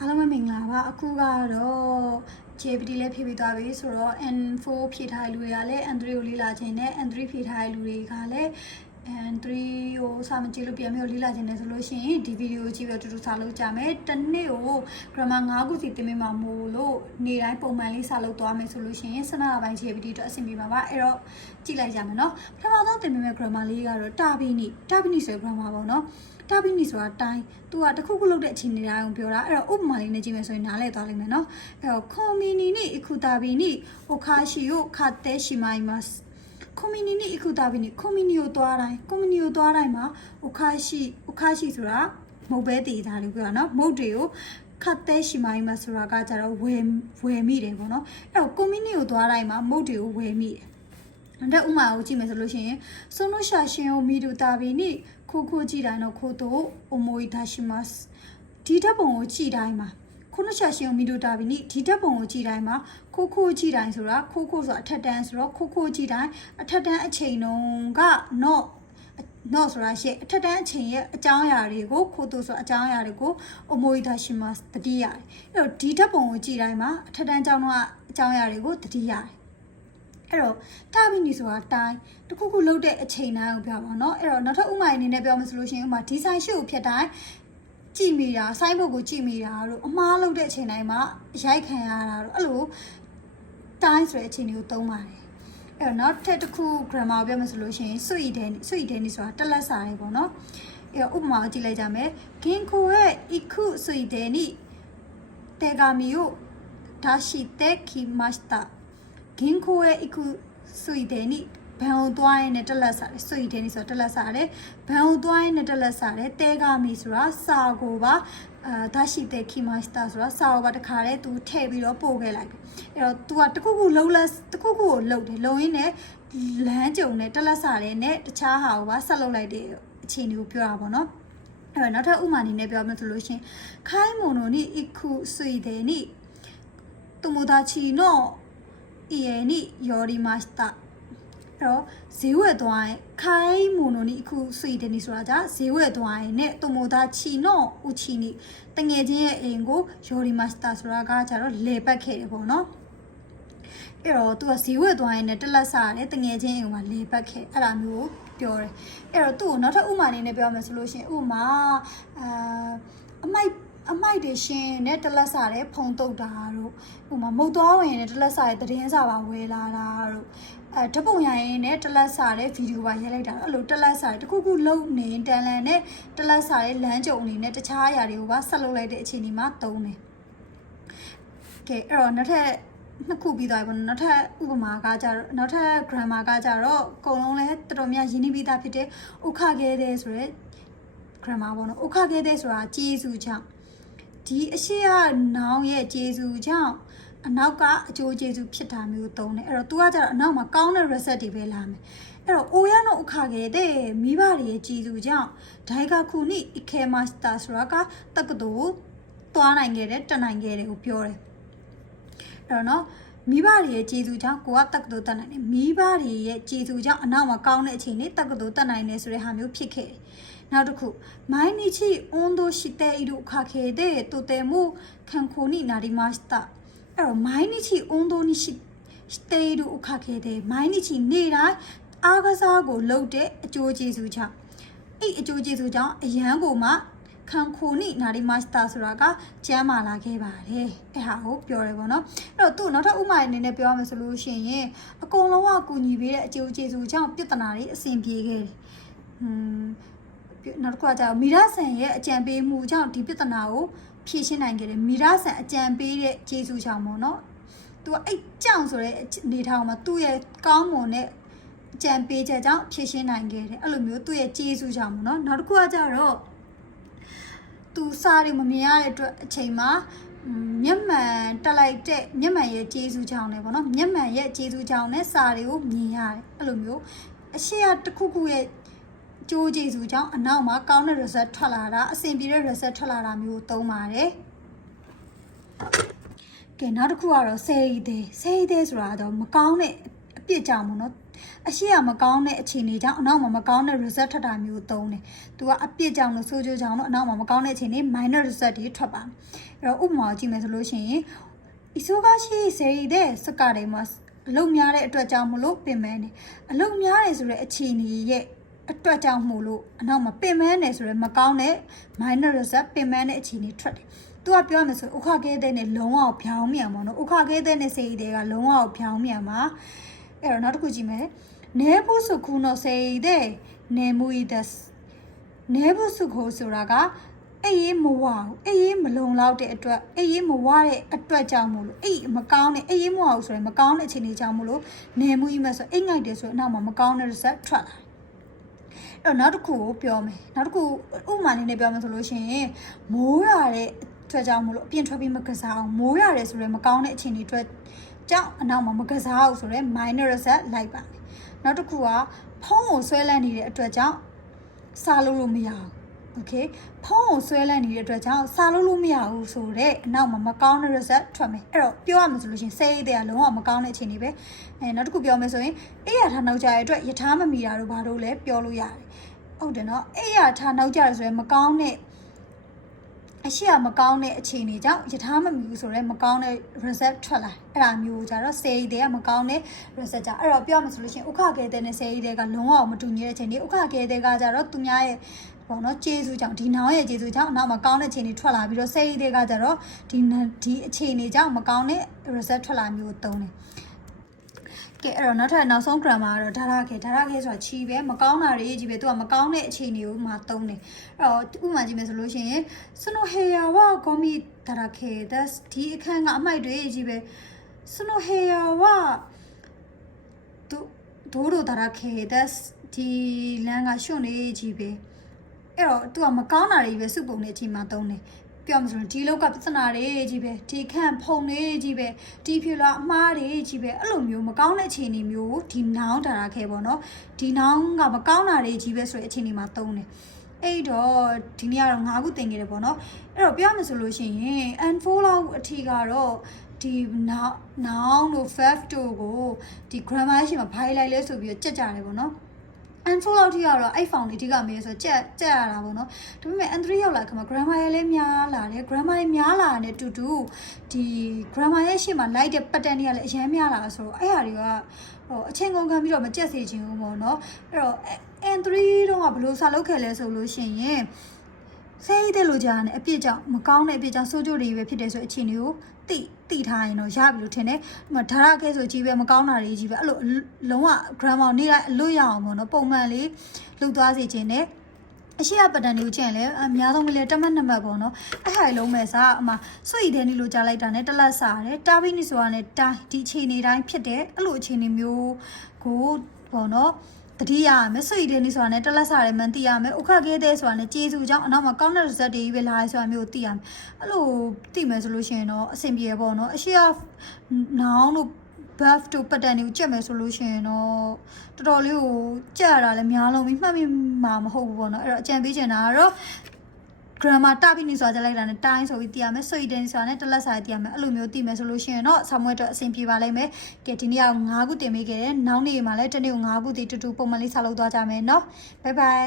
အားလုံးပဲမင်္ဂလာပါအခုကတော့ JPT လည်းဖြည့်ပြီးသွားပြီဆိုတော့ N4 ဖြည့်ထားတဲ့လူတွေကလည်း N3 ကိုလေ့လာခြင်းနဲ့ N3 ဖြည့်ထားတဲ့လူတွေကလည်း N3 ကိုစာမကြည့်လို့ပြန်ပြီးလေ့လာခြင်းနဲ့ဆိုလို့ရှိရင်ဒီဗီဒီယိုကြည့်ပြီးတူတူစာလုပ်ကြမယ်တစ်နေ့ကို grammar 5ခုစီသင်ပေးမှာမို့လို့နေ့တိုင်းပုံမှန်လေးစာလုပ်သွားမယ်ဆိုလို့ရှိရင်စနစ်ပိုင်း JPT အတွက်အဆင်ပြေပါပါအဲ့တော့ကြည့်လိုက်ကြမယ်နော်ပထမဆုံးသင်ပေးမယ့် grammar လေးကတော့တာဘီနီဆိုတဲ့ grammar ပေါ့နော်တာဘီနီဆိုတာတိုင်းသူကတခုခုလုပ်တဲ့အချိန်နေတိုင်းပြောတာအဲ့တော့ဥပမာလေးနဲ့ကြည့်မယ်ဆိုရင်နားလည်သွားလိမ့်မယ်နော်အဲ့တော့ comini ni ikutabini okashi yo kate shimaimasu comini ni ikutabini comini ကိုသွားတိုင်းမှာ okashi ဆိုတာမုတ်ပဲတည်တာလို့ပြောတာနော်မုတ်တွေကိုခတ်တဲ့ရှိမိုင်းမှာဆိုတာကကြတော့ဝယ်မိတယ်ပေါ့နော်အဲ့တော့ comini ကိုသွားတိုင်းမှာမုတ်တွေကိုဝယ်မိတယ်အဲ့ဥမာကိုကြည့်မယ်ဆိုလို့ရှိရင်その写真を見るたびに高校時代のことを思い出しますဒီဓာတ်ပုံကိုကြည့်တိုင်းမှာခုန写真を見るたびにဒီဓာတ်ပုံကိုကြည့်တိုင်းမှာခိုးကြည့်တိုင်းဆိုတာခိုးဆိုတာအထက်တန်းဆိုတော့ခိုးကြည့်တိုင်းအထက်တန်းအချိန်တုန်းကနော်ဆိုတာရှေ့အထက်တန်းအချိန်ရဲ့အကြောင်းအရာတွေကိုခိုးဆိုအကြောင်းအရာတွေကိုအမွေဒါရှိမှတတိရတယ်အဲ့တော့ဒီဓာတ်ပုံကိုကြည့်တိုင်းမှာအထက်တန်းအကြောင်းအကြောင်းအရာတွေကိုတတိရတယ်အဲ့တော့တာဘီနီဆိုတာတိုင်းတခုခုလုပ်တဲ့အချိန်တိုင်းကိုပြောပါတော့အဲ့တော့နောက်ထပ်ဥမာအနေနဲ့ပြောမယ်ဆိုလို့ရှိရင်ဥမာဒီဇိုင်းရှုပ်ကိုဖြတ်တိုင်းကြည့်မိတာဆိုင်းဘုတ်ကိုကြည့်မိတာတို့အမှားလုပ်တဲ့အချိန်တိုင်းမှာရိုက်ခံရတာတို့အဲ့လိုတိုင်းဆိုတဲ့အချိန်တွေကိုသုံးပါတယ်အဲ့တော့နောက်ထပ်တစ်ခု grammar ကိုပြောမယ်ဆိုလို့ရှိရင်စွိတယ်နေဆိုတာတက်လက်စာတွေပေါ့နော်အဲ့တော့ဥပမာကိုကြည့်လိုက်ကြမယ်ဂင်ကိုရဲ့ iku စွိတယ်နိတေဂါမီကိုဒါရှိတဲ့ခိမတ်တာဂင်ကိုရဲ့ iku စွိတယ်နိဘန်ကိုသွားရင်တက်လက်စာတယ်စွိတယ်နိဆိုတာတက်လက်စာတယ်ဘန်ကိုသွားရင်တက်လက်စာတယ်တေဂါမီဆိုတာစာကိုပါဒါရှိတဲ့ခိမတ်တာဆိုတာစာကိုပါတခါတည်းသူထည့်ပြီးတော့ပို့ခဲ့လိုက်ပြီအဲ့တော့ तू ကတခုခုလုံးလက်တခုခုကိုလှုပ်တယ်လုံရင်းနဲ့လမ်းကြုံနဲ့တက်လက်စာတယ်နဲ့တခြားဟာကိုပါဆက်လုပ်လိုက်တဲ့အခြေအနေကိုပြောတာပေါ့နော်အဲ့တော့နောက်ထပ်ဥမာအနေနဲ့ပြောမယ်ဆိုလို့ရှင်ခိုင်းမိုနိုနီအခုဆွေတယ်နိတူမိုဒါချီနောအီယနိယော်ရီမတ်တာအဲ့တော့ဈေးဝယ်သွားရင်ခိုင်းမိုနိုနီအခုဆွေတယ်နိဆိုတာじゃဈေးဝယ်သွားရင်နဲ့တူမိုဒါချီနောဦးချီနိတငယ်ချင်းရဲ့အိမ်ကိုယော်ရီမတ်တာဆိုတာကကြတော့လေပတ်ခဲ့တယ်ပေါ့နော်အဲ့တော့ तू ကဈေးဝယ်သွားရင်လည်းတက်လက်စားတယ်တငယ်ချင်းအိမ်မှာလေပတ်ခဲ့အဲ့ဒါမျိုးပြောတယ်အဲ့တော့သူ့ကိုနောက်ထပ်ဥမာအနေနဲ့ပြောမယ်ဆိုလို့ရှိရင်ဥမာအမိုက်တွေရှင်းနဲ့တက်လက်စားတယ်ဖုံတုတ်တာတို့ဥမာမုတ်သွားဝင်နဲ့တက်လက်စားတဲ့သတင်းစာပါဝယ်လာတာတို့ဓပုံရရင်နဲ့တက်လက်စားတဲ့ဗီဒီယိုပါရိုက်လိုက်တာအဲ့လိုတက်လက်စားတခုခုလုံနေတန်လန်နဲ့တက်လက်စားတဲ့လမ်းကြုံအနေနဲ့တခြားအရာတွေကိုပါဆက်လုပ်လိုက်တဲ့အချိန်ဒီမှာသုံးတယ်ကဲအဲ့တော့နောက်ထပ်နှစ်ခုပြီးသွားပြီပေါ့နောက်ထပ်ဥပမာကကြတော့နောက်ထပ် grammar ကကြတော့အကုန်လုံးလဲတော်တော်များရင်းနှီးပြီးသားဖြစ်တဲ့ဥခခဲ့တဲ့ဆိုရဲ grammar ပေါ့နော်ဥခခဲ့တဲ့ဆိုတာကျေးဇူးကြောင့်ဒီအရှိကနောင်ရဲ့ကျေးဇူးကြောင့်အနောက်ကအကျိုးကျေးဇူးဖြစ်တာမျိုးသုံးတယ်အဲ့တော့ तू ကကြတော့အနောက်မှာကောင်းတဲ့ reset တွေပဲလာမယ်အဲ့တော့အိုရနောဥခခဲ့တဲ့မိဘတွေရဲ့ကျေးဇူးကြောင့်ဒိုင်ကခုနိအခဲမစတာဆိုတာကတက္ကသိုလ်သွားနိုင်ခဲ့တယ်တက်နိုင်ခဲ့တယ်ကိုပြောတယ်အဲ့တော့နော်မိဘတွေရဲ့ကျေးဇူးကြောင့်ကိုကတက္ကသိုလ်တက်နိုင်တယ်မိဘတွေရဲ့ကျေးဇူးကြောင့်အနောက်မှာကောင်းတဲ့အချိန်နဲ့တက္ကသိုလ်တက်နိုင်တယ်ဆိုတဲ့ဟာမျိုးဖြစ်ခဲ့တယ်နောက်တစ်ခုမိုင်းနီချီအွန်ဒိုရှိတဲ့ဤတို့ခါခဲ့တဲ့တိုတဲမှုခံခိုနီနာရီမတ်တာအဲ့တော့မိုင်းနီချီအွန်ဒိုနီရှိတဲ့ဤတို့ခါခဲ့တဲ့မိုင်းနီချီနေတိုင်းအားကစားကိုလုပ်တဲ့အကျိုးကျေးဇူးကြောင့်အဲ့အကျိုးကျေးဇူးကြောင့်အရန်ကိုမှခံခိုနီနာရီမတ်တာဆိုတာကကျမ်းမာလာခဲ့ပါတယ်အဲ့ဟာကိုပြောရဲပေါ့နော်အဲ့တော့သူ့နောက်ထပ်ဥမာအနေနဲ့ပြောရမယ်ဆိုလို့ရှိရင်အကုန်လုံးကကူညီပေးတဲ့အကျိုးကျေးဇူးကြောင့်ပြဿနာတွေအဆင်ပြေခဲ့တယ်နောက်တစ်ခုကကြာမိရဆန်ရဲ့အကြံပေးမှုကြောင့်ဒီပြဿနာကိုဖြေရှင်းနိုင်ခဲ့တယ်မိရဆန်အကြံပေးတဲ့ကျေးဇူးကြောင့်ပေါ့နော်သူကအဲ့ကြောင့်ဆိုတဲ့နေထောင်မှာသူ့ရဲ့ကောင်းမွန်တဲ့အကြံပေးချက်ကြောင့်ဖြေရှင်းနိုင်ခဲ့တယ်အဲ့လိုမျိုးသူ့ရဲ့ကျေးဇူးကြောင့်ပေါ့နော်နောက်တစ်ခုကကြာတော့သူစားတွေမမြင်ရတဲ့အတွက်အချိန်မှာမျက်မှန်တက်လိုက်တဲ့မျက်မှန်ရဲ့ကျေးဇူးကြောင့်လည်းပေါ့နော်မျက်မှန်ရဲ့ကျေးဇူးကြောင့်နဲ့စားတွေကိုမြင်ရတယ်အဲ့လိုမျိုးအရှိရတစ်ခုခုရဲ့ကျိုးကျေးဇူးကြောင့်အနောက်မှာကောင်းတဲ့ result ထွက်လာတာအဆင်ပြေတဲ့ result ထွက်လာတာမျိုးကိုသုံးပါတယ်ကဲနောက်တစ်ခုကတော့ဆယ်ရီသေးဆိုတာတော့မကောင်းတဲ့အ ပြစ်ကြောင်မို့နော်အရှိရမကောင်းတဲ့အခြေအနေကြောင့်အနောက်မှာမကောင်းတဲ့ result ထွက်တာမျိုးသုံးတယ်သူကအပြစ်ကြောင်လို့ဆိုးကျိုးကြောင့်တော့အနောက်မှာမကောင်းတဲ့အခြေအနေ minor result တွေထွက်ပါအဲ့တော့ဥပမာကြည့်မယ်ဆိုလို့ရှိရင်အစိုးရရှိစေတဲ့စကားတွေမှာအလုံများတဲ့အတွက်ကြောင့်မလို့ပင်မနေအလုံများတယ်ဆိုတဲ့အခြေအနေရဲ့အတွက်ကြောင့်မို့လို့အနောက်မှာပင်မနေဆိုရဲမကောင်းတဲ့ minor result ပင်မတဲ့အခြေအနေထွက်တယ်သူကပြောရမယ်ဆိုဥခခဲတဲ့နဲ့လုံးဝဖြောင်းမြန်ပါတော့ဥခခဲတဲ့နဲ့စေတဲ့ကလုံးဝဖြောင်းမြန်ပါအဲ့တော့နောက်တစ်ခုကြည့်မယ်နေဖို့စုခုနော်စေတဲ့နေမူဤတဲ့နေဖို့စုခိုးဆိုတာကအေးရေးမဝဘူးအေးရေးမလုံလောက်တဲ့အတွက်အေးရေးမဝတဲ့အတွက်ကြောင့်မို့လို့အေးမကောင်းတဲ့အေးရေးမဝဘူးဆိုရင်မကောင်းတဲ့အခြေအနေကြောင့်မို့လို့နေမှုကြီးမဲ့ဆိုအိတ်ငိုက်တယ်ဆိုရင်အနောက်မှာမကောင်းတဲ့ result ထွက်လာအဲ့တော့နောက်တစ်ခုကိုပြောမယ်နောက်တစ်ခုဥပမာလေးနဲ့ပြောမယ်ဆိုလို့ရှိရင်မိုးရတဲ့အတွက်ကြောင့်မို့လို့အပြင်ထွက်ပြီးမကစားအောင်မိုးရတယ်ဆိုရင်မကောင်းတဲ့အခြေအနေအတွက်ကြောင့်အနောက်မှာမကစားအောင်ဆိုတော့ minor result လိုက်ပါမယ်နောက်တစ်ခုကဖုံးကိုဆွဲလန်းနေတဲ့အတွက်ကြောင့်စားလို့မရဘူးโอเคဖုံးကိုဆွဲလန်းနေတဲ့အတွက်ကြောင့်စားလို့မရဘူးဆိုတော့အနောက်မှာမကောင်းတဲ့ result ထွက်မယ်အဲ့တော့ပြောရမယ်ဆိုလို့ရှိရင်စိတ်တွေကလုံးဝမကောင်းတဲ့အခြေအနေပဲနောက်တစ်ခုပြောမယ်ဆိုရင်အေးရထားနောက်ကြတဲ့အတွက်ယထာမမီတာတို့ဘာလို့လဲပြောလို့ရတယ်ဟုတ်တယ်နော်အေးရထားနောက်ကြရဆိုရင်မကောင်းတဲ့အရှိရမကောင်းတဲ့အခြေအနေကြောင့်ယထာမမီဘူးဆိုတော့မကောင်းတဲ့ result ထွက်လာအဲ့ဒါမျိုးကြတော့စေးတွေကမကောင်းတဲ့ result ကြအဲ့တော့ပြောမှဆိုလို့ရှိရင်ဥခခဲတဲ့နဲ့စေးတွေကလုံးဝမတူညီတဲ့အခြေအနေဥခခဲတဲ့ကကြတော့သူများရဲ့ပေါ့နော်ကျေးဇူးကြောင့်ဒီနောင်ရဲ့ကျေးဇူးကြောင့်နောက်မှာကောင်းတဲ့အခြေအနေထွက်လာပြီးတော့စေးတွေကကြတော့ဒီအခြေအနေကြောင့်မကောင်းတဲ့ result ထွက်လာမျိုးသုံးတယ်ကဲအဲ့တော့နောက်ထပ်နောက်ဆုံး grammar ကတော့ဒါရခဲဆိုတာချီပဲမကောင်းတာတွေကြီးပဲသူကမကောင်းတဲ့အခြေအနေကိုမှသုံးတယ်အဲ့တော့ဥပမာကြည့်မယ်ဆိုလို့ရှိရင်စနိုဟေယာဝါဂိုမီဒါရခဲဒီအခန်းကအမိုက်တွေကြီးပဲစနိုဟေယာဝါဒိုဒါရခဲဒီလမ်းကရှုံနေကြီးပဲအဲ့တော့သူကမကောင်းတာတွေပဲစုပုံနေအချိန်မှသုံးတယ်ပြောမှဆိုရင်ဒီလောက်ကပြဿနာတွေကြီးပဲဒီခန့်ဖုံတွေကြီးပဲဒီဖြူလာအမှားတွေကြီးပဲအဲ့လိုမျိုးမကောင်းတဲ့အခြေအနေမျိုးဒီနောင်ဒါရခဲပေါ့နော်ဒီနောင်ကမကောင်းတာတွေကြီးပဲဆိုတဲ့အခြေအနေမှာသုံးတယ်အဲ့တော့ဒီနေ့ကတော့9ခုသင်ခဲ့တယ်ပေါ့နော်အဲ့တော့ပြောမှဆိုလို့ရှိရင် N4 လောက်အထိကတော့ဒီ noun တို့ verb တို့ကိုဒီ grammar ရှိမှာဖိုင်လိုက်လဲဆိုပြီးကြက်ကြတယ်ပေါ့နော်N4 လောက်ထိကတော့အဲ့ found တွေအဓိကမေးဆိုကြက်ရတာပေါ့နော်ဒါပေမဲ့ N3 ရောက်လာခါမှာ grammar ရဲ့လည်းများလာတယ် grammar ရဲ့များလာတဲ့တူတူဒီ grammar ရဲ့ရှေ့မှာ like တဲ့ pattern တွေကလည်းအများများလာဆိုတော့အဲ့ဟာတွေကအချိန်ကုန်ခံပြီးတော့မကြက်စေချင်ဘူးပေါ့နော်အဲ့တော့ N3 တော့ကဘယ်လိုစလုပ်ခဲ့လဲဆိုလို့ရှိရင်စိတ်တဲ့လိုကြာနေအပြစ်ကြောင့်မကောင်းတဲ့အပြစ်ကြောင့်စိုးကြိုတွေပဲဖြစ်တယ်ဆိုအခြေအနေကိုတိထားရင်တော့ရပြီလို့ထင်တယ်။ဒါရခဲဆိုကြီးပဲမကောင်းတာတွေကြီးပဲအဲ့လိုလုံးဝ grammar နေလိုက်အလွတ်ရအောင်ပေါ့နော်ပုံမှန်လေးလှုပ်သွားစေခြင်းနဲ့အရှိရပတန်တွေကိုကျင့်လဲအများဆုံးလေတမတ်နံပါတ်ပေါ့နော်အဲ့ဟာလုံးမဲ့စားအမစွိတဲ့နေလို့ကြားလိုက်တာနဲ့တလက်စားတယ်တာဘီနီဆိုတာနဲ့တိုင်းဒီအခြေအနေတိုင်းဖြစ်တယ်အဲ့လိုအခြေအနေမျိုးကိုပေါ့နော်တတိယမယ်စွိတဲ့နေဆိုတာနဲ့တလက်စားတယ်မှန်သိရမယ်ဥခခဲတဲ့ဆိုတာနဲ့ကျေးဇူးကြောင့်အနောက်မှာကောင်းတဲ့ result တွေကြီးပဲလာရဆိုတာမျိုးသိရမယ်အဲ့လိုသိမယ်ဆိုလို့ရှိရင်တော့အဆင်ပြေပေါ့နော်အရှိရနောင်တို့ buff တို့ pattern တွေကိုကြက်မယ်ဆိုလို့ရှိရင်တော့တော်တော်လေးကိုကြက်ရတာလည်းများလုံးပြီးမှတ်မိမှာမဟုတ်ဘူးပေါ့နော်အဲ့တော့အကြံပေးချင်တာကတော့ grammar တာပြီးနေဆိုတာကြလိုက်တာနဲ့တိုင်းဆိုပြီးသိရမယ်စွိတဲ့နေဆိုတာနဲ့တလက်စားသိရမယ်အဲ့လိုမျိုးသိမယ်ဆိုလို့ရှိရင်တော့ဆောင်းမွေးတော့အဆင်ပြေပါလိမ့်မယ်ကဲဒီနေ့က9ခုတင်ပေးခဲ့တယ်နောက်နေ့မှာလည်းတစ်နေ့ကို9ခုတည်တူတူပုံမှန်လေးဆက်လုပ်သွားကြမယ်เนาะ bye bye